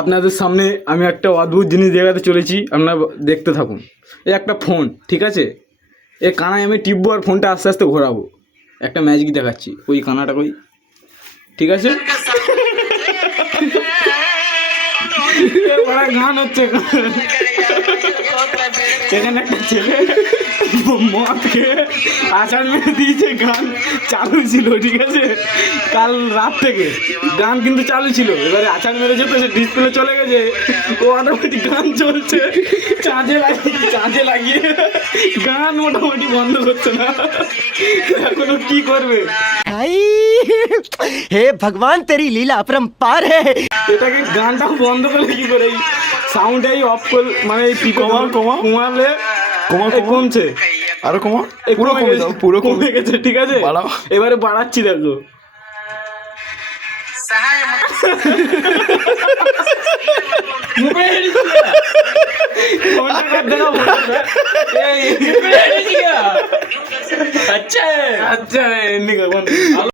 আপনাদের সামনে আমি একটা অদ্ভুত জিনিস দেখাতে চলেছি, আপনারা দেখতে থাকুন। এই একটা ফোন, ঠিক আছে, এই কানায় আমি টিপবো আর ফোনটা আস্তে আস্তে ঘোরাবো। একটা ম্যাজিক দেখাচ্ছি, ওই কানাটা কই, ঠিক আছে। গান হচ্ছে, সেখানে একটা ছেলে মদ খেয়ে আচার মেরে দিয়েছে, গান চালু ছিল, ঠিক আছে, কাল রাত থেকে গান কিন্তু চালু ছিল। এবারে আচার মেরেছে তো সে ডিসপ্লে চলে গেছে, ও অটোমেটিক গান চলছে, চাঁদে লাগিয়ে গান মোটামুটি বন্ধ করছে না। এখনো কি করবে? हे भगवान तेरी लीला अपरंपार है। এটাকে গানটা বন্ধ করলে কি করে? এই সাউন্ডটাই অফ করে, মানে এই কমালে কমছে, আরো কমা, পুরো কমে যাও, পুরো কমে গেছে, ঠিক আছে। বাড়াও। এবারে বাড়াচ্ছি, দেখো। আচ্ছা আচ্ছা।